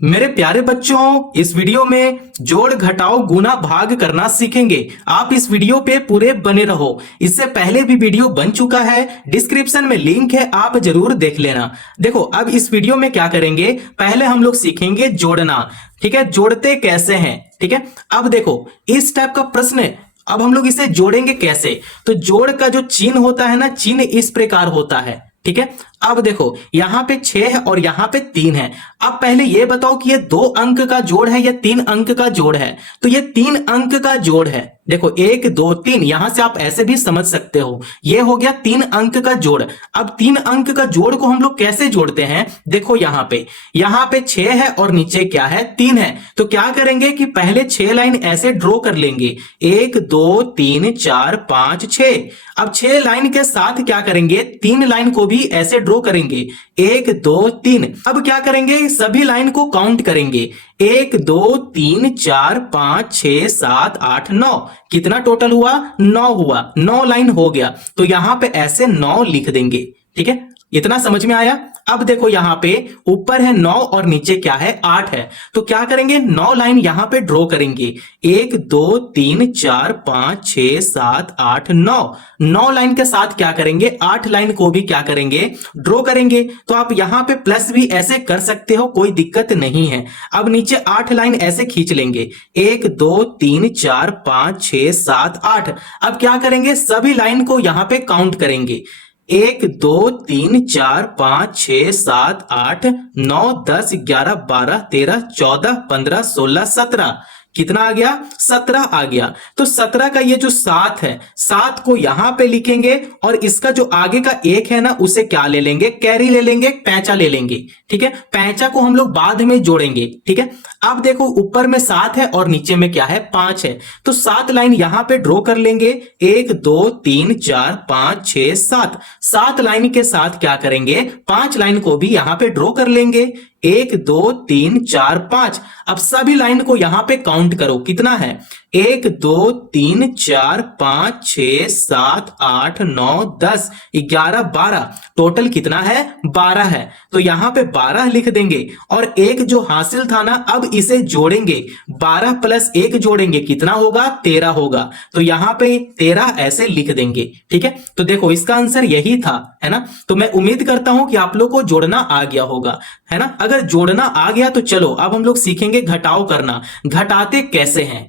मेरे प्यारे बच्चों, इस वीडियो में जोड़ घटाओ गुना भाग करना सीखेंगे। आप इस वीडियो पे पूरे बने रहो। इससे पहले भी वीडियो बन चुका है, डिस्क्रिप्शन में लिंक है, आप जरूर देख लेना। देखो, अब इस वीडियो में क्या करेंगे, पहले हम लोग सीखेंगे जोड़ना। ठीक है, जोड़ते कैसे हैं। ठीक है, अब देखो इस टाइप का प्रश्न है। अब हम लोग इसे जोड़ेंगे कैसे। तो जोड़ का जो चिन्ह होता है ना, चिन्ह इस प्रकार होता है। ठीक है, अब देखो यहां पे 6 है और यहां पे 3 है। अब पहले ये बताओ कि ये 2 अंक का जोड़ है या 3 अंक का जोड़ है। तो ये 3 अंक का जोड़ है। देखो 1 2 3, यहां से आप ऐसे भी समझ सकते हो, ये हो गया 3 अंक का जोड़। अब 3 अंक का जोड़ को हम लोग कैसे जोड़ते हैं, देखो यहां पे 6 है और नीचे क्या है, 3 है। तो क्या करेंगे कि पहले 6 लाइन ऐसे ड्रॉ कर लेंगे, 1 2 3 4 5 6। अब 6 लाइन के साथ क्या करेंगे, 3 लाइन को भी ऐसे ड्रॉ करेंगे, 1 2 3। अब क्या करेंगे, सभी लाइन को काउंट करेंगे, 1 2 3 4 5 6 7 8 9। कितना टोटल हुआ, 9 हुआ, 9 लाइन हो गया। तो यहां पे ऐसे 9 लिख देंगे। ठीक है, इतना समझ में आया। अब देखो यहां पे ऊपर है 9 और नीचे क्या है, 8 है। तो क्या करेंगे, 9 लाइन यहां पे ड्रॉ करेंगे, 1 2 3 4 5 6 7 8 9। 9 लाइन के साथ क्या करेंगे, 8 लाइन को भी क्या करेंगे, ड्रॉ करेंगे। तो आप यहां पे प्लस भी ऐसे कर सकते हो, कोई दिक्कत नहीं है। अब नीचे 8 लाइन ऐसे खींच लेंगे, 1 2 3 4 5 6 7 8। अब क्या करेंगे, सभी लाइन को यहां पे काउंट करेंगे, 1 2 3 4 5 6 7 8 9 10 11 12 13 14 15 16 17। कितना आ गया, 17 आ गया। तो 17 का ये जो 7 है, 7 को यहां पे लिखेंगे और इसका जो आगे का 1 है ना, उसे क्या ले लेंगे, कैरी ले लेंगे, पैंचा ले लेंगे। ठीक है, पैंचा को हम लोग बाद में जोड़ेंगे। ठीक है, अब देखो ऊपर में 7 है और नीचे में क्या है, 5 है। तो 7 लाइन यहां पे ड्रॉ कर लेंगे, 1 2 3 4 5 6 7। 7 लाइन के साथ क्या करेंगे, 5 लाइन को भी यहां पे ड्रॉ कर लेंगे, 1 2 3 4 5। अब सभी लाइन को यहां पे काउंट करो, कितना है, 1 2 3 4 5 6 7 8 9 10 11 12। टोटल कितना है, 12 है। तो यहां पे 12 लिख देंगे और एक जो हासिल था ना, अब इसे जोड़ेंगे, 12 प्लस 1 जोड़ेंगे, कितना होगा, 13 होगा। तो यहां पे 13 ऐसे लिख देंगे। ठीक है, तो देखो इसका आंसर यही था, है ना। तो मैं उम्मीद करता हूं कि आप लोग को जोड़ना आ गया होगा, है ना। अगर जोड़ना आ गया तो चलो अब हम लोग सीखेंगे घटाव करना। घटाते कैसे हैं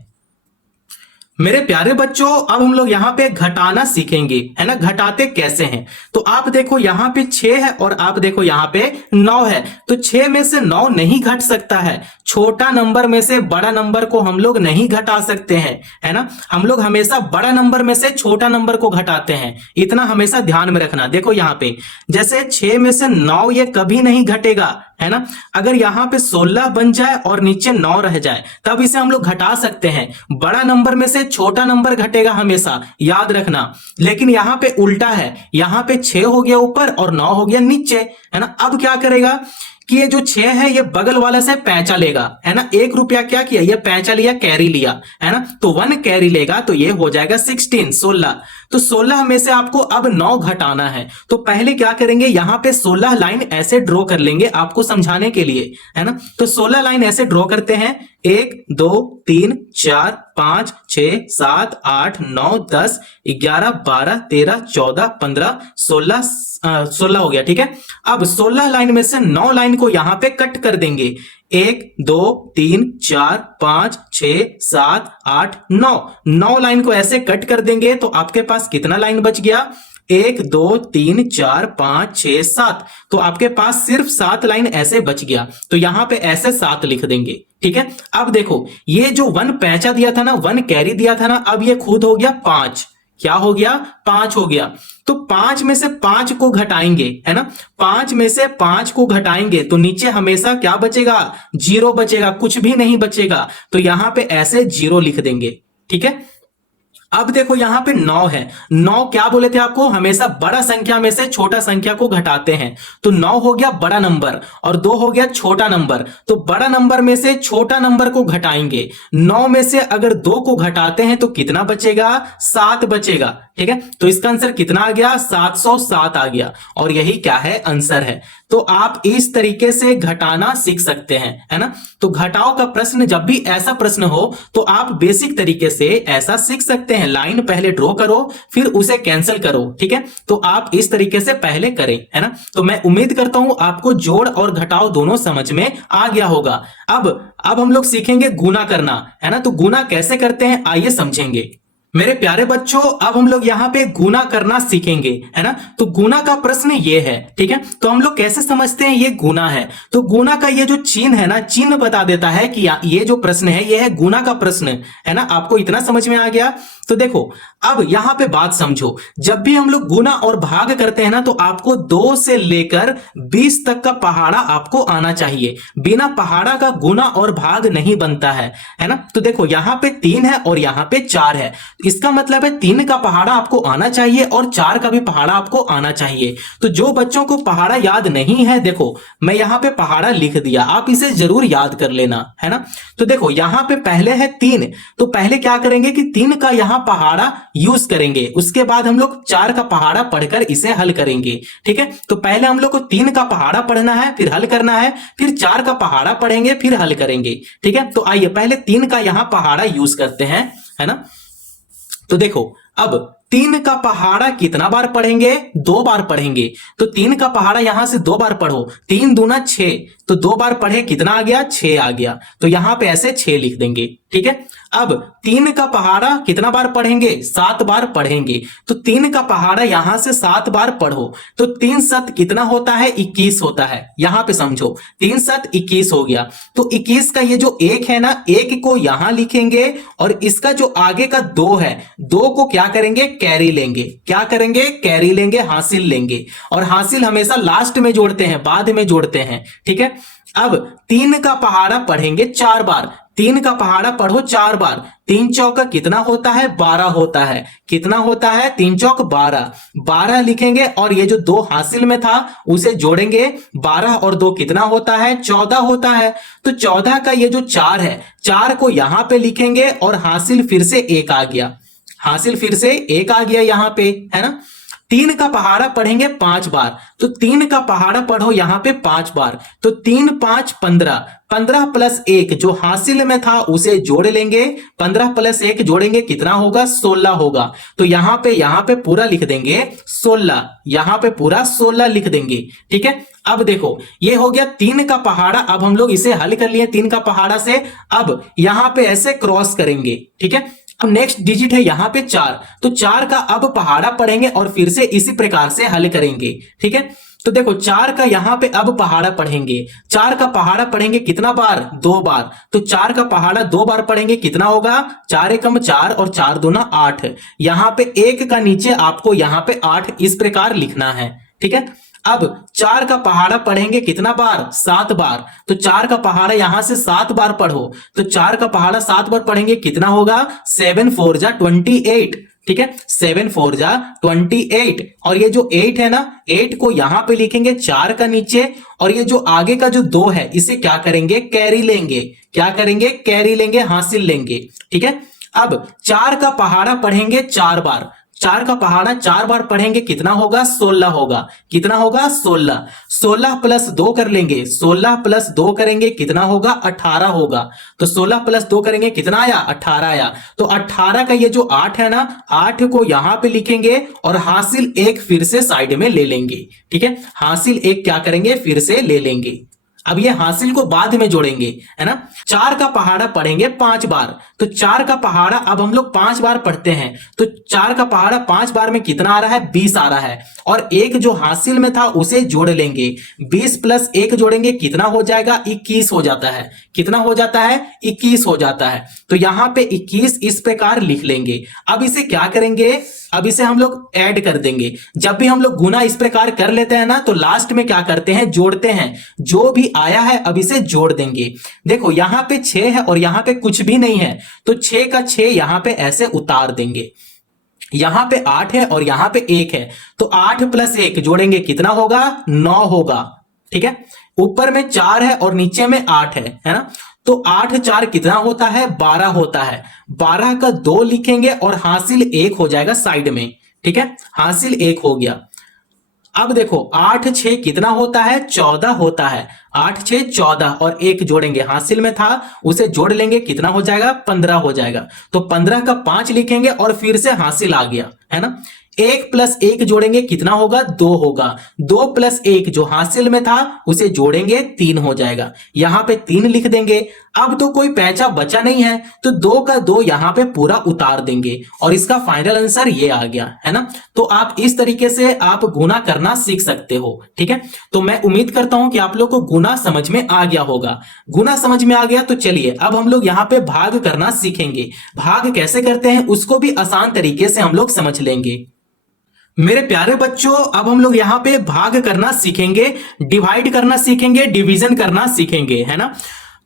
मेरे प्यारे बच्चों, अब हम लोग यहाँ पे घटाना सीखेंगे, है ना। घटाते कैसे हैं, तो आप देखो यहाँ पे 6 है और आप देखो यहाँ पे 9 है। तो 6 में से 9 नहीं घट सकता है। छोटा नंबर में से बड़ा नंबर को हम लोग नहीं घटा सकते हैं, है ना। हम लोग हमेशा बड़ा नंबर में से छोटा नंबर को घटाते हैं, इतना हमेशा ध्यान में रखना। देखो यहाँ पे जैसे 6 में से 9 ये कभी नहीं घटेगा, है ना। अगर यहाँ पे 16 बन जाए और नीचे 9 रह जाए, तब इसे हम लोग घटा सकते हैं। बड़ा नंबर में से छोटा नंबर घटेगा हमेशा, याद रखना। लेकिन यहाँ पे उल्टा है, यहाँ पे 6 हो गया ऊपर और 9 हो गया नीचे, है ना। अब क्या करेगा कि ये जो 6 है ये बगल वाले से पैंचा लेगा, है ना। 1 रुपया क्या किया, ये पैंचा लिया, कैरी लिया, है ना। तो 1 कैरी लेगा तो ये हो जाएगा 16, 16। तो 16 में से आपको अब 9 घटाना है। तो पहले क्या करेंगे, यहां पे 16 लाइन ऐसे ड्रॉ कर लेंगे आपको समझाने के लिए, है ना। तो 16 लाइन ऐसे ड्रॉ करते हैं, 1 2 3 4 5 6 7 8 9 10 11 12 13 14 15 16 16 हो गया। ठीक है, अब 16 लाइन में से 9 लाइन को यहां पे कट कर देंगे, 1 2 3 4 5 6 7 8 9। 9 लाइन को ऐसे कट कर देंगे तो आपके पास कितना लाइन बच गया, 1 2 3 4 5 6 7। तो आपके पास सिर्फ 7 लाइन ऐसे बच गया। तो यहां पे ऐसे 7 लिख देंगे। ठीक है, अब देखो ये जो 1 पैंचा दिया था ना, 1 कैरी दिया था ना, अब ये खुद हो गया 5। क्या हो गया, 5 हो गया। तो 5 में से 5 को घटाएंगे, है ना। 5 में से 5 को घटाएंगे तो नीचे हमेशा क्या बचेगा, 0 बचेगा, कुछ भी नहीं बचेगा। तो यहां पे ऐसे 0 लिख देंगे। ठीक है, अब देखो यहां पे 9 है। 9 क्या बोले थे आपको, हमेशा बड़ा संख्या में से छोटा संख्या को घटाते हैं। तो 9 हो गया बड़ा नंबर और 2 हो गया छोटा नंबर। तो बड़ा नंबर में से छोटा नंबर को घटाएंगे। 9 में से अगर 2 को घटाते हैं तो कितना बचेगा, 7 बचेगा। ठीक है, तो इसका आंसर कितना आ गया, 707 आ गया। और यही क्या है, आंसर है। तो आप इस तरीके से घटाना सीख सकते हैं, है ना। तो घटाओ का प्रश्न, जब भी ऐसा प्रश्न हो तो आप बेसिक तरीके से ऐसा सीख सकते हैं। लाइन पहले ड्रॉ करो, फिर उसे कैंसिल करो, ठीक है। तो आप इस तरीके से पहले करें, है ना। तो मैं उम्मीद करता हूं आपको जोड़ और घटाओ दोनों समझ में आ गया होगा। अब हम लोग सीखेंगे गुना करना, है ना। तो गुना कैसे करते हैं आइए समझेंगे। मेरे प्यारे बच्चों, अब हम लोग यहाँ पे गुना करना सीखेंगे, है ना। तो गुना का प्रश्न ये है, ठीक है। तो हम लोग कैसे समझते हैं ये गुना है। तो गुना का ये जो चिन्ह है ना, चिन्ह बता देता है कि ये जो प्रश्न है ये है गुना का प्रश्न, है ना। आपको इतना समझ में आ गया। तो देखो अब यहां पे बात समझो, जब भी हम लोग गुना और भाग करते हैं ना, तो आपको 2 से लेकर 20 तक का पहाड़ा आपको आना चाहिए। बिना पहाड़ा का गुना और भाग नहीं बनता है ना। तो देखो यहां पे 3 है और यहां पे 4 है, इसका मतलब है 3 का पहाड़ा आपको आना चाहिए और 4 का भी पहाड़ा आपको आना चाहिए। तो जो बच्चों को पहाड़ा याद नहीं है, देखो मैं यहां पे पहाड़ा लिख दिया, आप इसे जरूर याद कर लेना, है ना। तो देखो यहां पे पहले है 3, तो पहले क्या करेंगे कि 3 का यहां पहाड़ा यूज करेंगे, उसके बाद हम लोग 4 का पहाड़ा पढ़कर इसे हल करेंगे, ठीक है। तो पहले हम लोग को 3 का पहाड़ा पढ़ना है, फिर हल करना है, फिर 4 का पहाड़ा पढ़ेंगे, फिर हल करेंगे, ठीक है। तो आइए पहले 3 का यहां पहाड़ा यूज करते हैं, है ना। तो देखो अब 3 का पहाड़ा कितना बार पढ़ेंगे, 2 बार पढ़ेंगे। तो 3 का पहाड़ा यहां से 2 बार पढ़ो, 3 दूना 6, तो 2 बार पढ़े कितना आ गया, 6 आ गया। तो यहां पे ऐसे 6 लिख देंगे, ठीक है। अब 3 का पहाड़ा कितना बार पढ़ेंगे, 7 बार पढ़ेंगे। तो 3 का पहाड़ा यहां से 7 बार पढ़ो, तो 3 7 कितना होता है, 21 होता है। यहां पे समझो 3 7 21 हो गया। तो 21 का ये जो 1 है ना, 1 को यहां लिखेंगे और इसका जो आगे का 2 है, 2 को क्या करेंगे, कैरी लेंगे। क्या करेंगे, कैरी लेंगे, हासिल लेंगे। और हासिल हमेशा लास्ट में जोड़ते हैं, बाद में जोड़ते हैं, ठीक है। अब 3 का पहाड़ा पढ़ेंगे 4 बार, 3 का पहाड़ा पढ़ो 4 बार। 3 चौका कितना होता है, 12 होता है। कितना होता है, 3 चौक 12, 12 लिखेंगे और ये जो 2 हासिल में था उसे जोड़ेंगे। 12 और 2 कितना होता है, 14 होता है। तो 14 का ये जो 4 है, 4 को यहां पे लिखेंगे और हासिल फिर से 1 आ गया, हासिल फिर से 1 आ गया यहां पे, है ना। 3 का पहाड़ा पढ़ेंगे 5 बार, तो 3 का पहाड़ा पढ़ो यहां पे 5 बार। तो 3 5 15, 15 प्लस 1 जो हासिल में था उसे जोड़ लेंगे, 15 प्लस 1 जोड़ेंगे कितना होगा, 16 होगा। तो यहां पे पूरा लिख देंगे 16, यहां पे पूरा 16 लिख देंगे, ठीक है। अब देखो ये हो गया 3 का पहाड़ा। अब हम लोग इसे हल कर लिए 3 का पहाड़ा से। अब यहां पे ऐसे क्रॉस करेंगे, ठीक है। अब नेक्स्ट डिजिट है यहां पे 4, तो 4 का अब पहाड़ा पढ़ेंगे और फिर से इसी प्रकार से हल करेंगे, ठीक है। तो देखो 4 का यहां पे अब पहाड़ा पढ़ेंगे, 4 का पहाड़ा पढ़ेंगे कितना बार, 2 बार। तो 4 का पहाड़ा 2 बार पढ़ेंगे कितना होगा, 4 एकम 4 और 4 दूना 8। यहां पे 1 का नीचे आपको यहां पे 8 इस प्रकार लिखना है, ठीक है। अब 4 का पहाड़ा पढ़ेंगे कितना बार, 7 बार। तो 4 का पहाड़ा यहां से 7 बार पढ़ो, तो 4 का पहाड़ा 7 बार पढ़ेंगे कितना होगा, 7 4 जा 28, ठीक है। 7 4 जा 28। और ये जो 8 है ना, 8 को यहां पे लिखेंगे 4 का नीचे, और ये जो आगे का जो 2 है इसे क्या करेंगे, कैरी लेंगे। क्या करेंगे, कैरी लेंगे, हासिल लेंगे, ठीक है। अब 4 का पहाड़ा पढ़ेंगे 4 बार, 4 का पहाड़ा 4 बार पढ़ेंगे कितना होगा, 16 होगा। कितना होगा, 16। 16 प्लस 2 कर लेंगे, 16 प्लस 2 करेंगे कितना होगा, 18 होगा। तो 16 प्लस 2 करेंगे कितना आया, 18 आया। तो 18 का ये जो 8 है ना, 8 को यहां पे लिखेंगे और हासिल 1 फिर से साइड में ले लेंगे, ठीक है। हासिल 1 क्या करेंगे, फिर से ले लेंगे। अब ये हासिल को बाद में जोड़ेंगे, है ना। 4 का पहाड़ा पढ़ेंगे 5 बार, तो 4 का पहाड़ा अब हम लोग 5 बार पढ़ते हैं। तो 4 का पहाड़ा 5 बार में कितना आ रहा है, 20 आ रहा है। और 1 जो हासिल में था उसे जोड़ लेंगे, 20 प्लस 1 जोड़ेंगे कितना हो जाएगा, 21 हो जाता है। कितना हो जाता है, 21 हो जाता है। तो यहां पे 21 इस प्रकार लिख लेंगे। अब इसे क्या करेंगे, अब इसे हम लोग ऐड कर देंगे। जब भी हम लोग गुना इस प्रकार कर लेते हैं ना, तो लास्ट में क्या करते हैं, जोड़ते हैं। जो भी आया है अब इसे जोड़ देंगे। देखो यहां पे 6 है और यहां पे कुछ भी नहीं है, तो 6 का 6 यहां पे ऐसे उतार देंगे। यहां पे 8 है और यहां पे 1 है, तो 8 प्लस 1 जोड़ेंगे कितना होगा, 9 होगा, ठीक है। ऊपर में 4 है और नीचे में 8 है ना। तो 8 4 कितना होता है, 12 होता है। 12 का 2 लिखेंगे और हासिल 1 हो जाएगा साइड में, ठीक है। हासिल 1 हो गया। अब देखो 8 6 कितना होता है, 14 होता है। 8 6 14 और एक जोड़ेंगे, हासिल में था उसे जोड़ लेंगे, कितना हो जाएगा, 15 हो जाएगा। तो 15 का 5 लिखेंगे और फिर से हासिल आ गया, है ना। 1 प्लस 1 जोड़ेंगे, कितना होगा, 2 होगा। 2 प्लस 1 जो हासिल में था उसे जोड़ेंगे, 3 हो जाएगा। यहां पे 3 लिख देंगे। अब तो कोई पैंचा बचा नहीं है, तो 2 का 2 यहां पे पूरा उतार देंगे और इसका फाइनल आंसर ये आ गया, है ना। तो आप इस तरीके से आप गुना करना सीख सकते हो, ठीक है। तो मैं उम्मीद करता हूं कि आप लोग को गुना समझ में आ गया होगा। गुना समझ में आ गया तो चलिए अब हम लोग यहां पे भाग करना सीखेंगे। भाग कैसे करते हैं उसको भी आसान तरीके से हम लोग समझ लेंगे। मेरे प्यारे बच्चों, अब हम लोग यहाँ पे भाग करना सीखेंगे, डिवाइड करना सीखेंगे, डिवीजन करना सीखेंगे, है ना।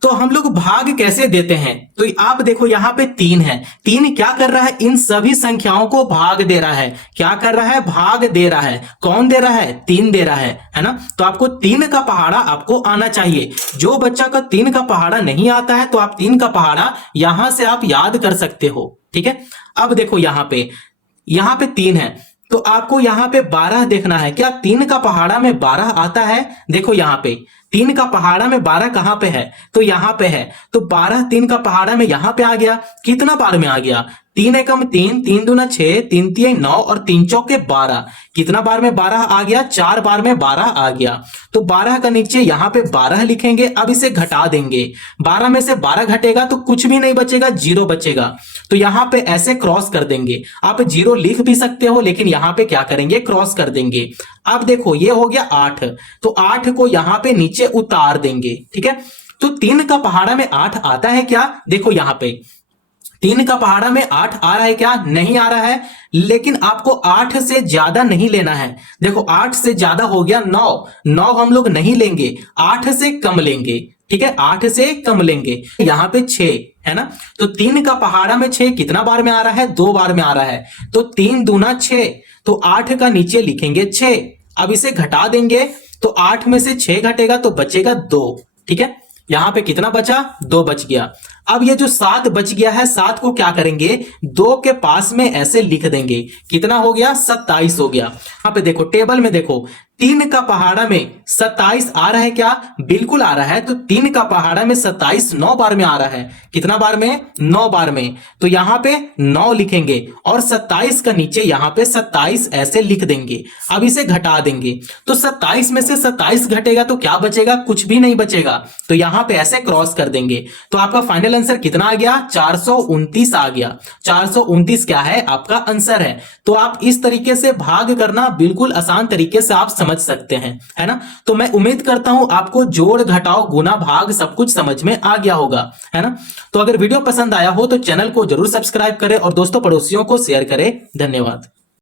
तो हम लोग भाग कैसे देते हैं, तो आप देखो यहाँ पे 3 है। 3 क्या कर रहा है, इन सभी संख्याओं को भाग दे रहा है। क्या कर रहा है, भाग दे रहा है। कौन दे रहा है, 3 दे रहा है ना। तो आपको 3 का पहाड़ा आपको आना चाहिए। जो बच्चा का 3 का पहाड़ा नहीं आता है तो आप 3 का पहाड़ा यहां से आप याद कर सकते हो, ठीक है। अब देखो यहाँ पे 3 है, तो आपको यहां पे 12 देखना है। क्या 3 का पहाड़ा में 12 आता है, देखो यहां पे 3 का पहाड़ा में 12 कहां पे है, तो यहां पे है। तो 12 3 का पहाड़ा में यहां पे आ गया। कितना बार में आ गया, 3 एकम 3, 3 दूना 6, 3 तिया 9 और 3 चौके 12। कितना बार में 12 आ गया, 4 बार में 12 आ गया। तो 12 का नीचे यहां पे 12 लिखेंगे। अब इसे घटा देंगे, 12 में से 12 घटेगा तो कुछ भी नहीं बचेगा, 0 बचेगा। तो यहां पे ऐसे क्रॉस कर देंगे। आप 0 लिख भी सकते हो लेकिन यहां पे क्या करेंगे, क्रॉस कर देंगे। अब देखो ये हो गया 8, तो 8 को यहां पे नीचे उतार देंगे, ठीक है। तो 3 का पहाड़ा में 8 आता है क्या, देखो यहां पे 3 का पहाड़ा में 8 आ रहा है क्या, नहीं आ रहा है। लेकिन आपको 8 से ज्यादा नहीं लेना है। देखो 8 से ज्यादा हो गया 9 हम लोग नहीं लेंगे, 8 से कम लेंगे, ठीक है। 8 से कम लेंगे, यहां पे 6 है ना। तो 3 का पहाड़ा में 6 कितना बार में आ रहा है, 2 बार में आ रहा है। तो 3 दूना 6, तो 8 का नीचे लिखेंगे 6। अब इसे घटा देंगे, तो 8 में से 6 घटेगा तो बचेगा 2, ठीक है। यहां पे कितना बचा, 2 बच गया। अब ये जो 7 बच गया है, 7 को क्या करेंगे, 2 के पास में ऐसे लिख देंगे। कितना हो गया, 27 हो गया। यहां पे देखो टेबल में देखो 3 का पहाड़ा में 27 आ रहा है क्या, बिल्कुल आ रहा है। तो 3 का पहाड़ा में 27 9 बार में आ रहा है। कितना बार में, 9 बार में। तो यहां पे 9 लिखेंगे और 27 का नीचे यहां पे 27 ऐसे लिख देंगे। अब इसे घटा देंगे, तो 27 में से 27 घटेगा तो क्या बचेगा, कुछ भी नहीं बचेगा। तो यहां पे ऐसे क्रॉस कर देंगे। तो आपका फाइनल आंसर कितना आ गया, 429 आ गया। 429 क्या है, आपका आंसर है। तो आप इस तरीके से भाग करना बिल्कुल आसान तरीके से आप समझ सकते हैं, है ना। तो मैं उम्मीद करता हूं आपको जोड़ घटाव गुना भाग सब कुछ समझ में आ गया होगा, है ना। तो अगर वीडियो पसंद आया हो तो चैनल को जरूर सब्सक्राइब करें और दोस्तों पड़ोसियों को शेयर करें। धन्यवाद।